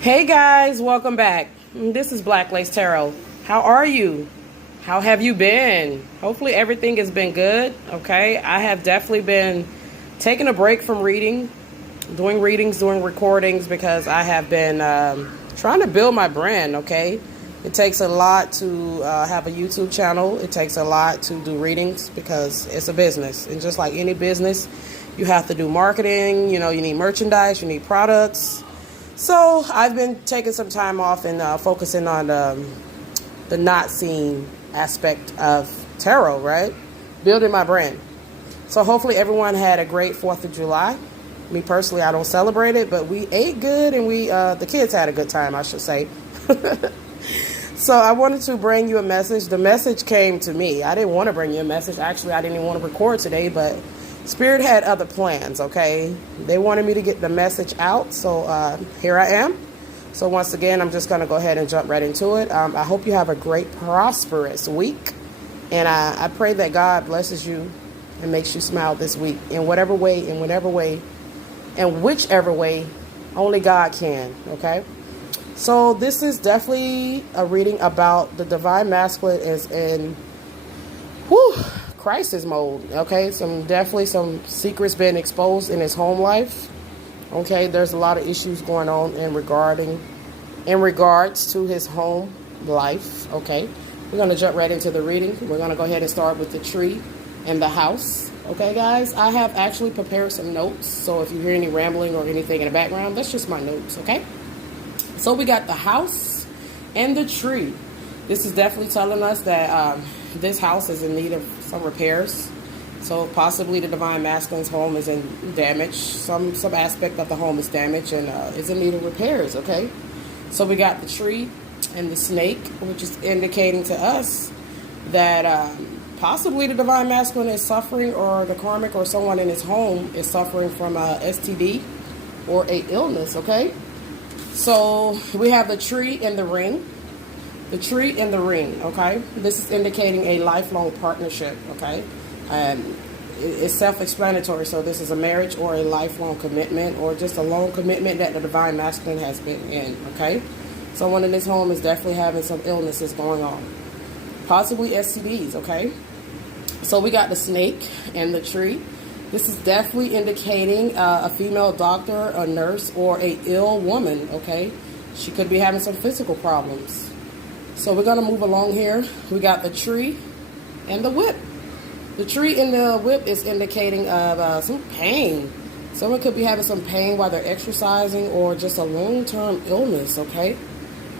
Hey guys, welcome back. This is Black Lace Tarot. How are you? How have you been? Hopefully everything has been good, okay? I have definitely been taking a break from doing readings, doing recordings because I have been trying to build my brand, okay? It takes a lot to have a YouTube channel. It takes a lot to do readings because it's a business. And just like any business, you have to do marketing, you need merchandise, you need products. So I've been taking some time off and focusing on the not seen aspect of tarot, right? Building my brand. So hopefully everyone had a great 4th of July. Me personally, I don't celebrate it, but we ate good and the kids had a good time, I should say. So I wanted to bring you a message. The message came to me. I didn't want to bring you a message. Actually, I didn't even want to record today, but Spirit had other plans, okay? They wanted me to get the message out, so here I am. So once again, I'm just going to go ahead and jump right into it. I hope you have a great, prosperous week, and I pray that God blesses you and makes you smile this week in whatever way, and whichever way only God can, okay? So this is definitely a reading about the Divine Masculine is in crisis mode, okay? Definitely some secrets being exposed in his home life, okay? There's a lot of issues going on in regards to his home life, okay? We're going to jump right into the reading. We're going to go ahead and start with the tree and the house, okay, guys? I have actually prepared some notes, so if you hear any rambling or anything in the background, that's just my notes, okay? So we got the house and the tree. This is definitely telling us that this house is in need of some repairs. So possibly the Divine Masculine's home is in damage. Some aspect of the home is damaged and is in need of repairs, okay? So we got the tree and the snake, which is indicating to us that possibly the Divine Masculine is suffering, or the karmic or someone in his home is suffering from a STD or a illness, okay? So we have the tree and the ring. The tree and the ring, okay? This is indicating a lifelong partnership, okay? It's self-explanatory. So this is a marriage or a lifelong commitment, or just a long commitment that the Divine Masculine has been in, okay? Someone in this home is definitely having some illnesses going on. Possibly STDs, okay? So we got the snake and the tree. This is definitely indicating a female doctor, a nurse, or a ill woman, okay? She could be having some physical problems. So we're going to move along here. We got the tree and the whip. The tree and the whip is indicating of some pain. Someone could be having some pain while they're exercising, or just a long-term illness, okay?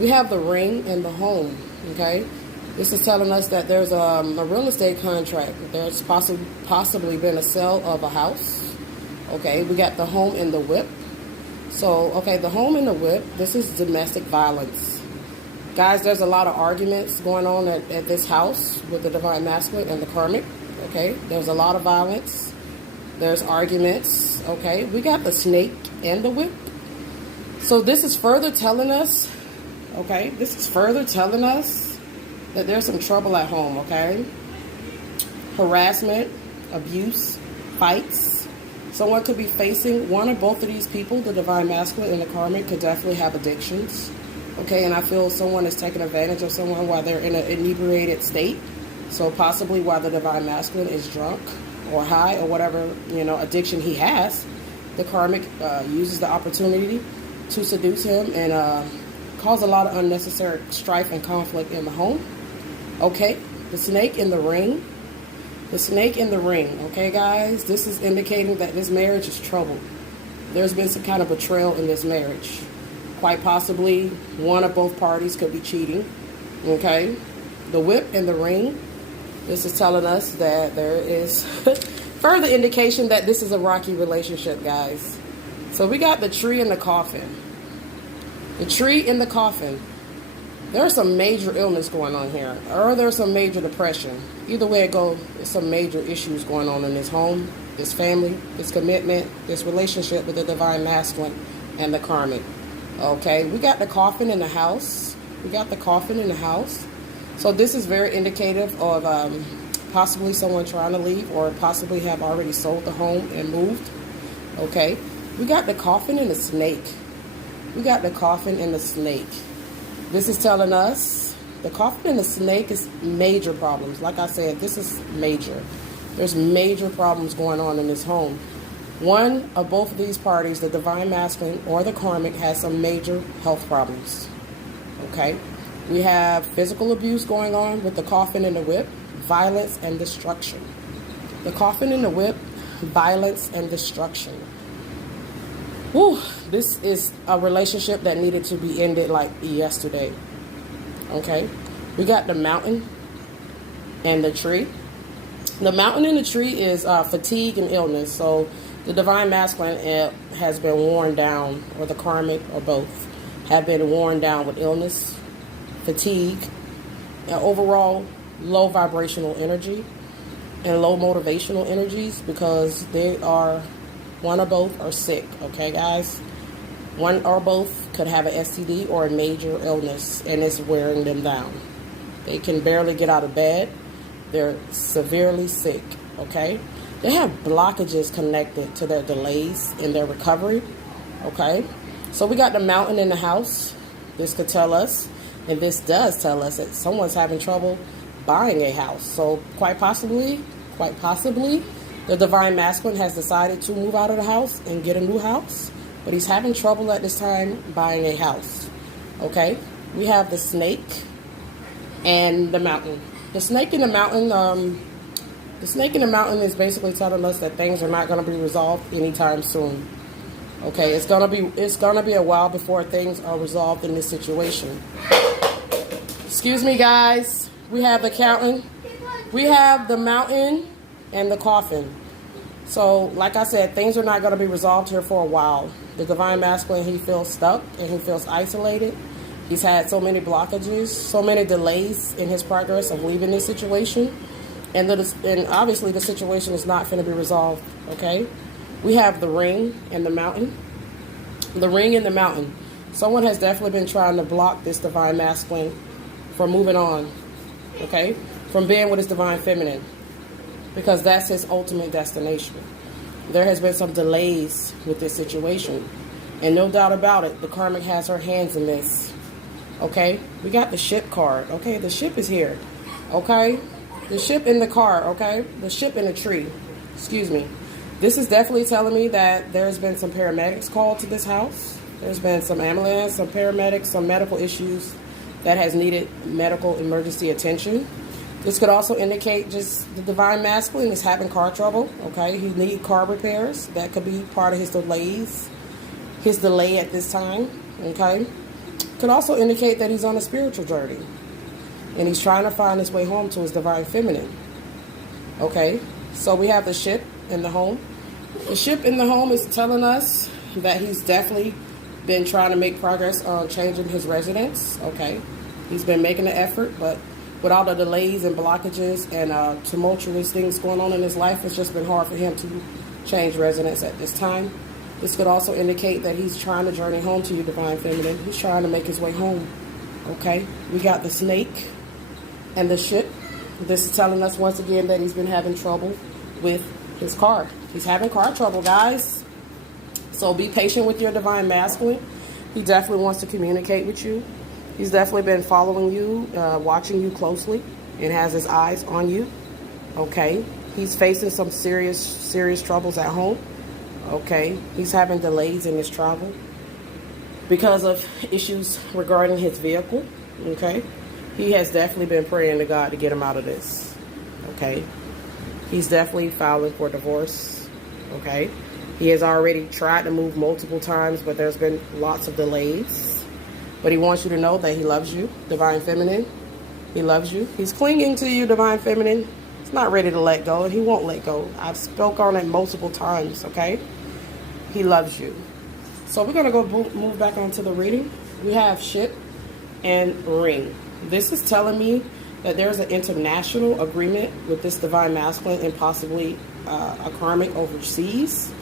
We have the ring and the home, okay? This is telling us that there's a real estate contract. There's possibly been a sale of a house, okay? We got the home and the whip. So, okay, the home and the whip, this is domestic violence. Guys, there's a lot of arguments going on at this house with the Divine Masculine and the karmic, okay? There's a lot of violence. There's arguments, okay? We got the snake and the whip. So this is further telling us, okay? This is further telling us that there's some trouble at home, okay? Harassment, abuse, fights. Someone could be facing, one or both of these people, the Divine Masculine and the karmic, could definitely have addictions. Okay, and I feel someone is taking advantage of someone while they're in an inebriated state. So possibly while the Divine Masculine is drunk or high or whatever, addiction he has, the karmic uses the opportunity to seduce him and cause a lot of unnecessary strife and conflict in the home. Okay, the snake in the ring. The snake in the ring, okay, guys? This is indicating that this marriage is troubled. There's been some kind of betrayal in this marriage. Quite possibly one or both parties could be cheating, okay? The whip and the ring, this is telling us that there is further indication that this is a rocky relationship, guys. So we got the tree and the coffin. The tree in the coffin. There's some major illness going on here, or there's some major depression. Either way it goes, there's some major issues going on in this home, this family, this commitment, this relationship with the Divine Masculine and the karmic. Okay, we got the coffin in the house. We got the coffin in the house. So this is very indicative of possibly someone trying to leave, or possibly have already sold the home and moved. Okay, we got the coffin and the snake. We got the coffin and the snake. This is telling us the coffin and the snake is major problems. Like I said, this is major. There's major problems going on in this home. One of both of these parties, the divine masculine or the karmic, has some major health problems. Okay? We have physical abuse going on with the coffin and the whip, violence and destruction. The coffin and the whip, violence and destruction. Whew, this is a relationship that needed to be ended like yesterday. Okay? We got the mountain and the tree. The mountain and the tree is fatigue and illness. So the divine masculine has been worn down, or the karmic, or both, have been worn down with illness, fatigue, and overall low vibrational energy and low motivational energies, because they are, one or both are sick. Okay, guys? One or both could have an STD or a major illness, and it's wearing them down. They can barely get out of bed. They're severely sick. Okay? They have blockages connected to their delays in their recovery. Okay? So we got the mountain in the house. This could tell us, and this does tell us, that someone's having trouble buying a house. So quite possibly, the divine masculine has decided to move out of the house and get a new house. But he's having trouble at this time buying a house. Okay? We have the snake and the mountain. The snake in the mountain, is basically telling us that things are not going to be resolved anytime soon. Okay, it's gonna be a while before things are resolved in this situation. Excuse me, guys. We have the counting. We have the mountain and the coffin. So, like I said, things are not going to be resolved here for a while. The divine masculine, he feels stuck and he feels isolated. He's had so many blockages, so many delays in his progress of leaving this situation. And obviously the situation is not going to be resolved, okay? We have the ring and the mountain. The ring and the mountain. Someone has definitely been trying to block this divine masculine from moving on, okay? From being with his divine feminine, because that's his ultimate destination. There has been some delays with this situation. And no doubt about it, the karmic has her hands in this. Okay? We got the ship card. Okay? The ship is here. Okay? The ship in the car. Okay? The ship in the tree. Excuse me. This is definitely telling me that there's been some paramedics called to this house. There's been some ambulance, some paramedics, some medical issues that has needed medical emergency attention. This could also indicate just the divine masculine is having car trouble. Okay? He needs car repairs. That could be part of his delays. His delay at this time. Okay? Could also indicate that he's on a spiritual journey and he's trying to find his way home to his divine feminine. Okay, so we have the ship in the home. The ship in the home is telling us that he's definitely been trying to make progress on changing his residence. Okay, he's been making an effort, but with all the delays and blockages and tumultuous things going on in his life, it's just been hard for him to change residence at this time. This could also indicate that he's trying to journey home to your divine feminine. He's trying to make his way home. Okay? We got the snake and the ship. This is telling us once again that he's been having trouble with his car. He's having car trouble, guys. So be patient with your divine masculine. He definitely wants to communicate with you. He's definitely been following you, watching you closely, and has his eyes on you. Okay? He's facing some serious troubles at home. Okay, he's having delays in his travel because of issues regarding his vehicle. Okay, he has definitely been praying to God to get him out of this. Okay, he's definitely filing for divorce. Okay, he has already tried to move multiple times, but there's been lots of delays. But he wants you to know that he loves you, divine feminine. He loves you. He's clinging to you, divine feminine. He's not ready to let go, and he won't let go. I've spoke on it multiple times, okay? He loves you. So we're going to go move back onto the reading. We have ship and ring. This is telling me that there's an international agreement with this divine masculine and possibly a karmic overseas.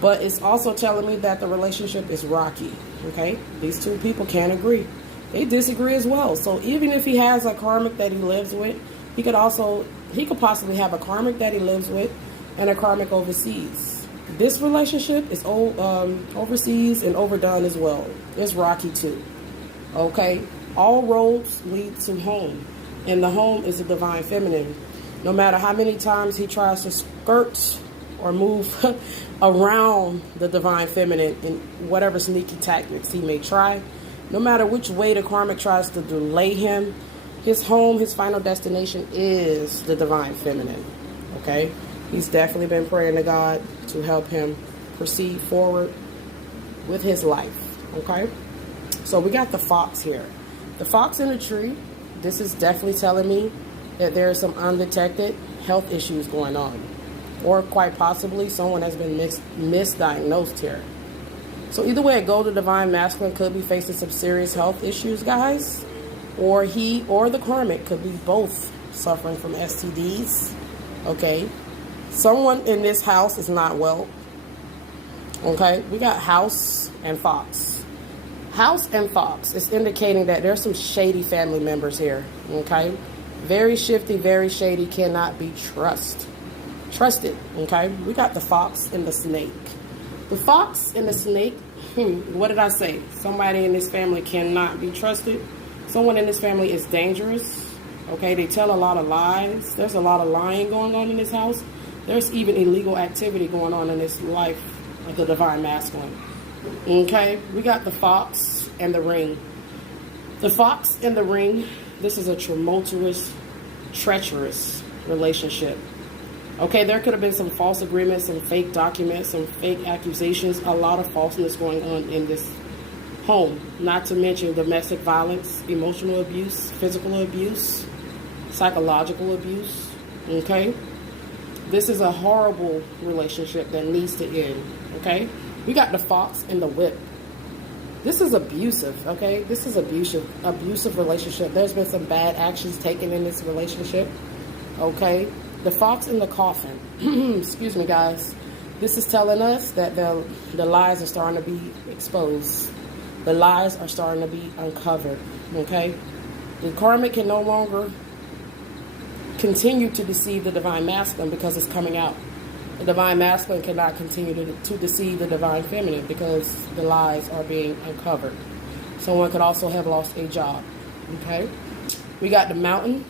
But it's also telling me that the relationship is rocky, okay? These two people can't agree. They disagree as well. So even if he has a karmic that he lives with, he could possibly have a karmic that he lives with and a karmic overseas. This relationship is overseas and overdone as well. It's rocky too. Okay? All roads lead to home. And the home is the divine feminine. No matter how many times he tries to skirt or move around the divine feminine in whatever sneaky tactics he may try, no matter which way the karmic tries to delay him, his home, his final destination is the divine feminine. Okay? He's definitely been praying to God to help him proceed forward with his life. Okay? So we got the fox here. The fox in the tree, this is definitely telling me that there are some undetected health issues going on. Or quite possibly someone has been misdiagnosed here. So either way it goes, the divine masculine could be facing some serious health issues, guys. Or he or the karmic could be both suffering from STDs. Okay? Someone in this house is not well. Okay? We got house and fox. House and fox is indicating that there's some shady family members here. Okay? Very shifty, very shady, cannot be trusted. Okay? We got the fox and the snake. The fox and the snake, what did I say? Somebody in this family cannot be trusted. Someone in this family is dangerous. Okay? They tell a lot of lies. There's a lot of lying going on in this house. There's even illegal activity going on in this life of the divine masculine. Okay? We got the fox and the ring. The fox and the ring, this is a tumultuous, treacherous relationship. Okay, there could have been some false agreements, some fake documents, some fake accusations, a lot of falseness going on in this home. Not to mention domestic violence, emotional abuse, physical abuse, psychological abuse. Okay? This is a horrible relationship that needs to end. Okay? We got the fox and the whip. This is abusive, okay? This is abusive relationship. There's been some bad actions taken in this relationship, okay? The fox in the coffin. Excuse me, guys. This is telling us that the lies are starting to be exposed. The lies are starting to be uncovered, okay? The karmic can no longer continue to deceive the divine masculine because it's coming out. The divine masculine cannot continue to deceive the divine feminine because the lies are being uncovered. Someone could also have lost a job. Okay? We got the mountain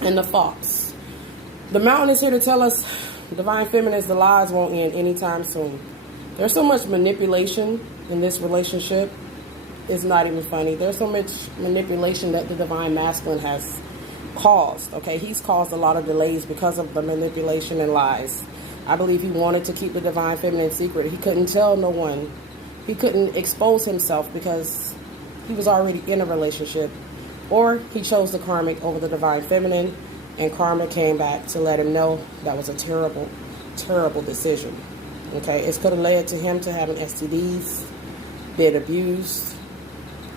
and the fox. The mountain is here to tell us, divine feminines, the lies won't end anytime soon. There's so much manipulation in this relationship. It's not even funny. There's so much manipulation that the divine masculine has caused. Okay? He's caused a lot of delays because of the manipulation and lies. I believe he wanted to keep the divine feminine secret. He couldn't tell no one. He couldn't expose himself because he was already in a relationship. Or he chose the karmic over the divine feminine, and karma came back to let him know that was a terrible, terrible decision. Okay, it could have led to him to having STDs, being abused,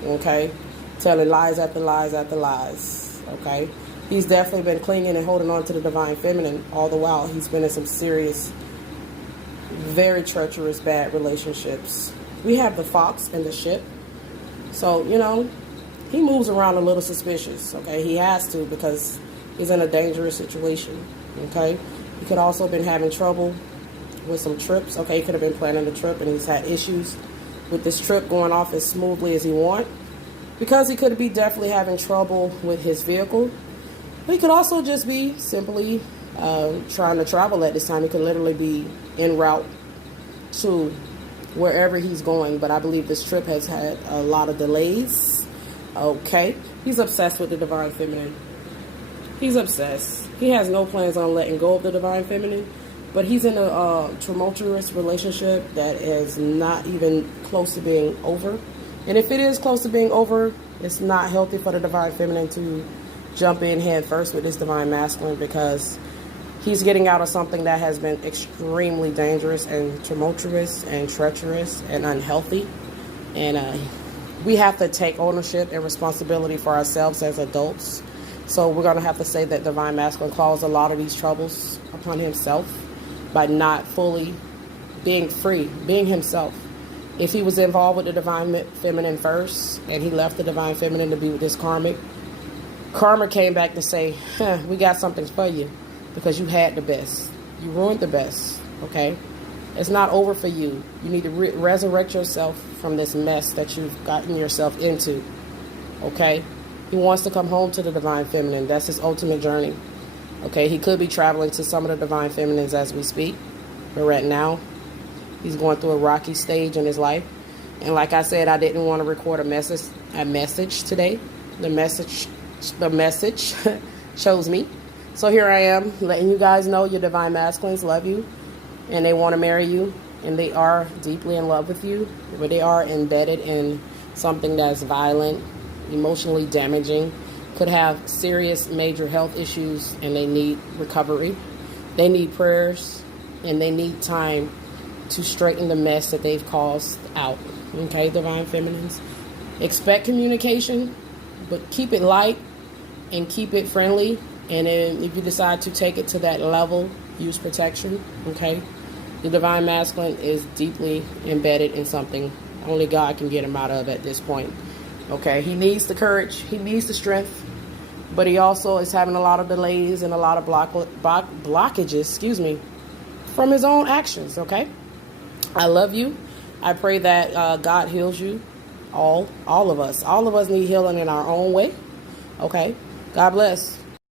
okay, telling lies after lies after lies, okay. He's definitely been clinging and holding on to the divine feminine all the while. He's been in some serious, very treacherous, bad relationships. We have the fox and the ship. So, you know, he moves around a little suspicious, okay? He has to because he's in a dangerous situation, okay? He could also have been having trouble with some trips, okay? He could have been planning a trip and he's had issues with this trip going off as smoothly as he wants because he could be definitely having trouble with his vehicle. He could also just be simply trying to travel at this time. He could literally be en route to wherever he's going. But I believe this trip has had a lot of delays. Okay. He's obsessed with the divine feminine. He's obsessed. He has no plans on letting go of the divine feminine. But he's in a tumultuous relationship that is not even close to being over. And if it is close to being over, it's not healthy for the divine feminine to jump in head first with this divine masculine because he's getting out of something that has been extremely dangerous and tumultuous and treacherous and unhealthy. And we have to take ownership and responsibility for ourselves as adults. So we're going to have to say that divine masculine caused a lot of these troubles upon himself by not fully being free, being himself. If he was involved with the divine feminine first and he left the divine feminine to be with this karmic, karma came back to say, we got something for you because you had the best. You ruined the best, okay? It's not over for you. You need to resurrect yourself from this mess that you've gotten yourself into. Okay? He wants to come home to the divine feminine. That's his ultimate journey. Okay? He could be traveling to some of the divine feminines as we speak. But right now, he's going through a rocky stage in his life. And like I said, I didn't want to record a message today. The message chose me. So here I am letting you guys know your divine masculines love you and they want to marry you and they are deeply in love with you, but they are embedded in something that's violent, emotionally damaging, could have serious major health issues, and they need recovery. They need prayers and they need time to straighten the mess that they've caused out. Okay, divine feminines, expect communication, but keep it light and keep it friendly. And then if you decide to take it to that level, use protection. Okay, the divine masculine is deeply embedded in something only God can get him out of at this point. Okay, he needs the courage, he needs the strength, but he also is having a lot of delays and a lot of blockages, from his own actions. Okay, I love you. I pray that God heals you. All of us need healing in our own way. Okay, God bless.